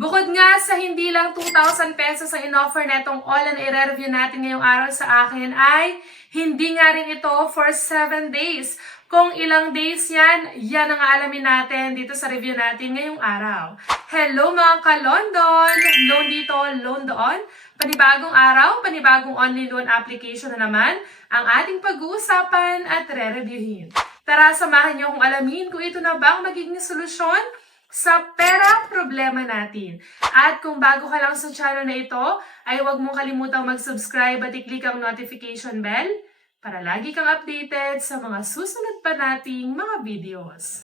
Bukod nga sa hindi lang 2,000 pesos ang in-offer netong all-in i-review natin ngayong araw sa akin ay hindi nga rin ito for 7 days. Kung ilang days yan ang aalamin natin dito sa review natin ngayong araw. Hello mga ka-London! Loan dito, loan doon. Panibagong araw, panibagong online loan application na naman ang ating pag-uusapan at re-reviewin. Tara, samahan niyo kung alamin kung ito na ba ang magiging solusyon sa pera problema natin. At kung bago ka lang sa channel na ito, ay huwag mong kalimutang mag-subscribe at i-click ang notification bell para lagi kang updated sa mga susunod pa nating mga videos.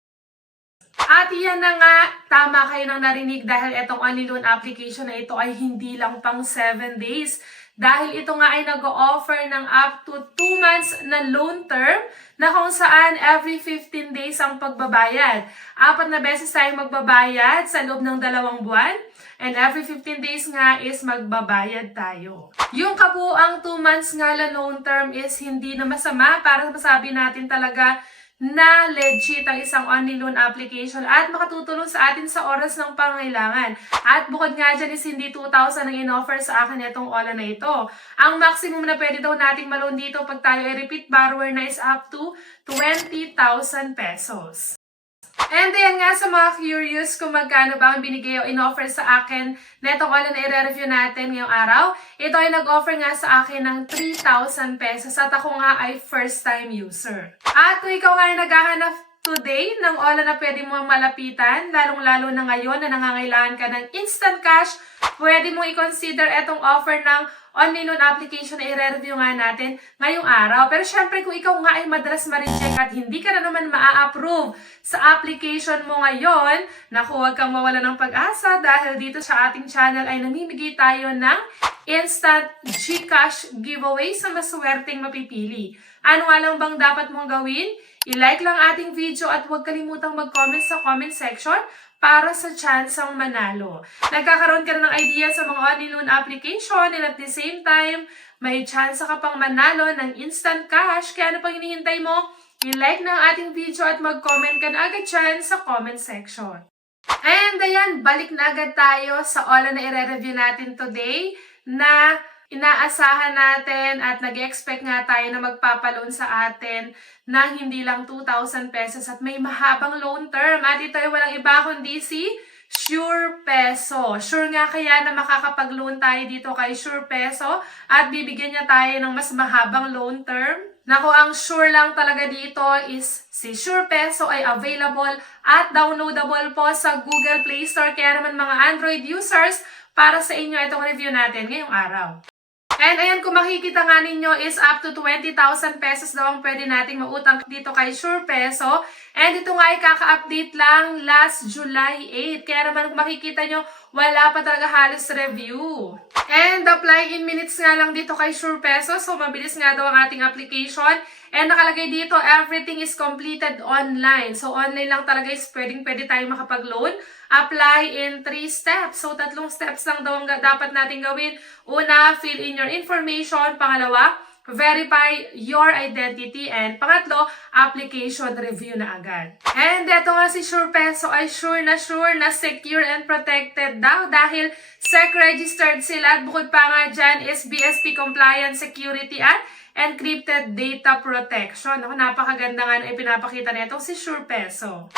At yan na nga, tama kayo nang narinig dahil itong online loan application na ito ay hindi lang pang 7 days. Dahil ito nga ay nag-o-offer ng up to 2 months na loan term na kung saan every 15 days ang pagbabayad. 4 na beses tayong magbabayad sa loob ng 2 buwan. And every 15 days nga is magbabayad tayo. Yung kabuang 2 months nga na loan term is hindi na masama para masabi natin talaga na legit ang isang online loan application at makatutulong sa atin sa oras ng pangailangan. At bukod nga dyan is hindi 2,000 ang in-offer sa akin itong all na ito. Ang maximum na pwede daw nating malon dito pag tayo ay repeat borrower na is up to 20,000 pesos. And ayan nga sa mga curious kung magkano ba ang binigay o in-offer sa akin na itong all na i-review natin ngayong araw. Ito ay nag-offer nga sa akin ng 3,000 pesos at ako nga ay first time user. At kung ikaw nga ay naghahanap today ng all na pwede mong malapitan, lalong-lalo na ngayon na nangangailangan ka ng instant cash, pwede mong i-consider itong offer ng online loan application na i-review nga natin ngayong araw. Pero syempre kung ikaw nga ay madalas ma-reject at hindi ka na naman ma-approve sa application mo ngayon, naku, huwag kang mawala ng pag-asa dahil dito sa ating channel ay namimigay tayo ng instant GCash giveaway sa maswerteng mapipili. Ano nga lang bang dapat mong gawin? I-like lang ating video at huwag kalimutang mag-comment sa comment section para sa chance ang manalo. Nagkakaroon ka na ng idea sa mga online loan application and at the same time, may chance ka pang manalo ng instant cash. Kaya ano pang hinihintay mo? I-like na ang ating video at mag-comment ka na agad dyan sa comment section. And ayan, balik na agad tayo sa all na i-review natin today na inaasahan natin at nag-expect nga tayo na magpapaloan sa atin ng hindi lang 2,000 pesos at may mahabang loan term. At ito ay walang iba kundi si SurePeso. Sure nga kaya na makakapag-loan tayo dito kay SurePeso at bibigyan niya tayo ng mas mahabang loan term. Naku, ang sure lang talaga dito is si SurePeso ay available at downloadable po sa Google Play Store. Kaya naman mga Android users, para sa inyo itong review natin ngayong araw. And ayan, kung makikita nga ninyo is up to 20,000 pesos daw ang pwede nating mautang dito kay SurePeso. And ito nga ay kaka-update lang last July 8. Kaya naman kung makikita nyo, wala pa talaga halos review. And apply in minutes nga lang dito kay SurePeso. So mabilis nga daw ang ating application. And nakalagay dito, everything is completed online. So online lang talaga is pwede tayong makapag-loan. Apply in 3 steps. So 3 steps lang daw ang dapat natin gawin. Una, fill in your information. Pangalawa, verify your identity. And pangatlo, application review na agad. And eto nga si SurePeso ay sure na secure and protected daw dahil SEC registered sila at bukod pa nga dyan is BSP compliant security at encrypted data protection. Ako, napakaganda nga na ipinapakita na itong si SurePeso.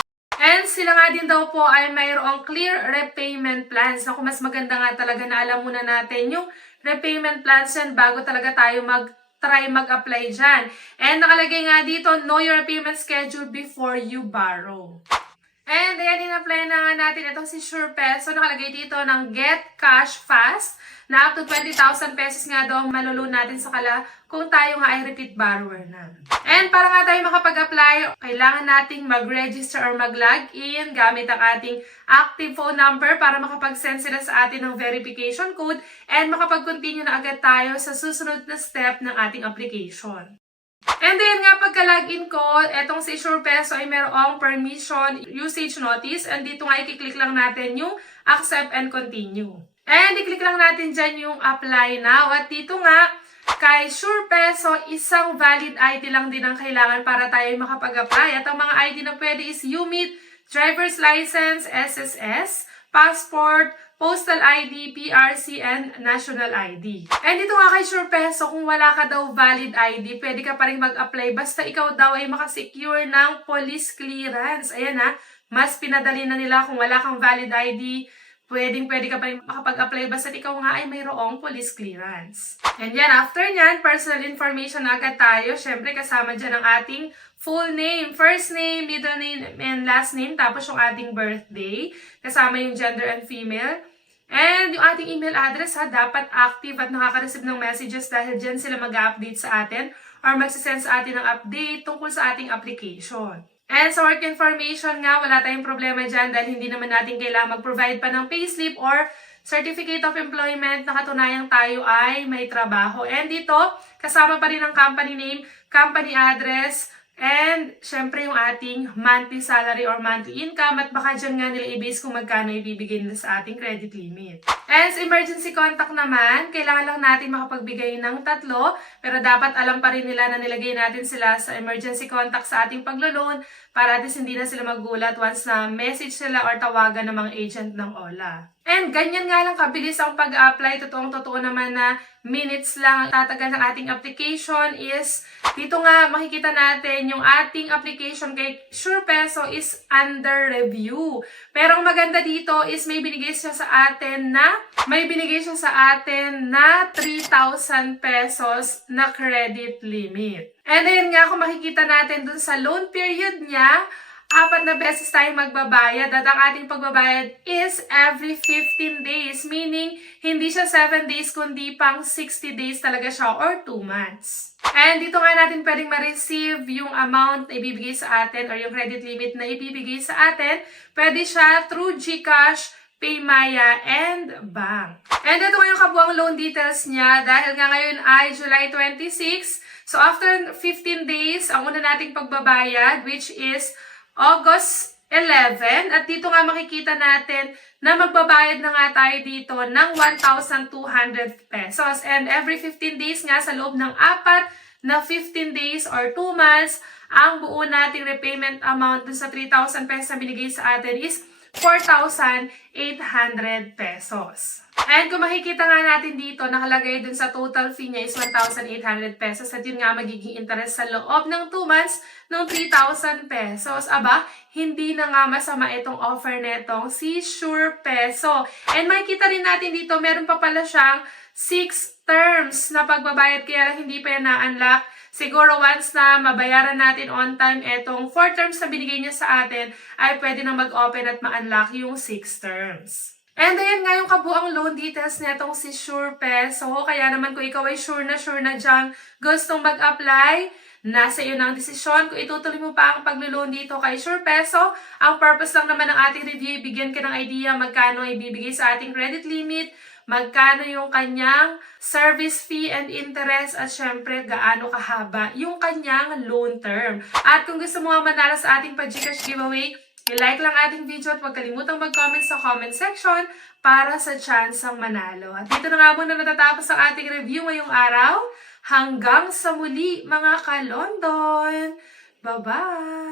And sila nga din daw po ay mayroong clear repayment plans. Ako, mas maganda nga talaga na alam muna natin yung repayment plans yan bago talaga tayo try mag-apply dyan. And nakalagay nga dito, know your repayment schedule before you borrow. And ayan, in-apply na nga natin itong si SurePeso. Nakalagay dito ng Get Cash Fast na up to 20,000 pesos nga daw malulun natin sa kung tayo nga ay repeat borrower na. And para nga tayo makapag-apply, kailangan nating mag-register or mag-login gamit ang ating active phone number para makapag-send sila sa atin ng verification code and makapag-continue na agad tayo sa susunod na step ng ating application. And then nga pagka-login ko, etong si SurePeso ay mayroong permission usage notice and dito nga i-click lang natin yung accept and continue. And i-click lang natin dyan yung apply now at dito nga kay SurePeso, isang valid ID lang din ang kailangan para tayo makapag-apply. At ang mga ID na pwede is UMID, driver's license, SSS, passport, postal ID, PRC, and national ID. And dito nga kay SurePeso, kung wala ka daw valid ID, pwede ka pa rin mag-apply basta ikaw daw ay makasecure ng police clearance. Ayan ha, mas pinadali na nila kung wala kang valid ID, pwede ka pa rin makapag-apply basta ikaw nga ay mayroong police clearance. And yan, after nyan, personal information na agad tayo. Syempre, kasama dyan ang ating full name, first name, middle name, and last name. Tapos yung ating birthday. Kasama yung gender and female. And yung ating email address ha, dapat active at nakaka-receive ng messages dahil dyan sila mag-update sa atin or magsisend sa atin ng update tungkol sa ating application. And sa work information nga, wala tayong problema dyan dahil hindi naman natin kailangan mag-provide pa ng payslip or certificate of employment na katunayang tayo ay may trabaho. And dito, kasama pa rin ang company name, company address, and syempre yung ating monthly salary or monthly income at baka dyan nga nila i-base kung magkano ibibigay nila sa ating credit limit. And sa emergency contact naman, kailangan lang natin makapagbigay ng 3 pero dapat alam pa rin nila na nilagay natin sila sa emergency contact sa ating paglo-loan para at least hindi na sila magulat once na message sila or tawagan ng mga agent ng OLA. And ganyan nga lang kabilis ang pag-apply. Totoong-totoo naman na minutes lang tatagal ng ating application is dito nga makikita natin yung ating application kay SurePeso is under review. Pero ang maganda dito is may binigay siya sa atin na 3,000 pesos na credit limit. And then nga kung makikita natin dun sa loan period niya, 4 na beses tayong magbabayad at ang ating pagbabayad is every 15 days. Meaning, hindi siya 7 days kundi pang 60 days talaga siya or 2 months. And dito nga natin pwedeng ma-receive yung amount na ibibigay sa atin or yung credit limit na ibibigay sa atin. Pwede siya through GCash, Paymaya, and bank. And ito nga yung kabuang loan details niya dahil nga ngayon ay July 26. So after 15 days, ang una nating pagbabayad which is August 11 at dito nga makikita natin na magbabayad na nga tayo dito ng 1,200 pesos and every 15 days nga sa loob ng 4 na 15 days or 2 months ang buo nating repayment amount dun sa 3,000 pesos na binigay sa atin is 4,800 pesos. And kung makikita nga natin dito, nakalagay dun sa total fee niya is 1,800 pesos at yun nga magiging interest sa loob ng 2 months ng 3,000 pesos. Aba, hindi na nga masama itong offer netong si SurePeso. And makikita rin natin dito, meron pa pala siyang 6 terms na pagbabayad kaya lang hindi pa yan na-unlock. Siguro once na mabayaran natin on time etong 4 terms na binigay niya sa atin, ay pwede nang mag-open at ma-unlock yung 6 terms. And ayan nga yung kabuang loan details netong si SurePeso. Kaya naman kung ikaw ay sure na dyang gustong mag-apply, nasa iyo na ang desisyon kung itutuloy mo pa ang paglo-loan dito kay SurePeso. Ang purpose lang naman ng ating review, bigyan ka ng idea magkano ay bibigay sa ating credit limit, magkano yung kanyang service fee and interest at syempre gaano kahaba yung kanyang loan term. At kung gusto mo manalo sa ating pa-GCash giveaway, i-like lang ating video at huwag kalimutang mag-comment sa comment section para sa chance ang manalo. At dito na nga muna natatapos ang ating review ngayong araw. Hanggang sa muli mga ka-London! Bye-bye!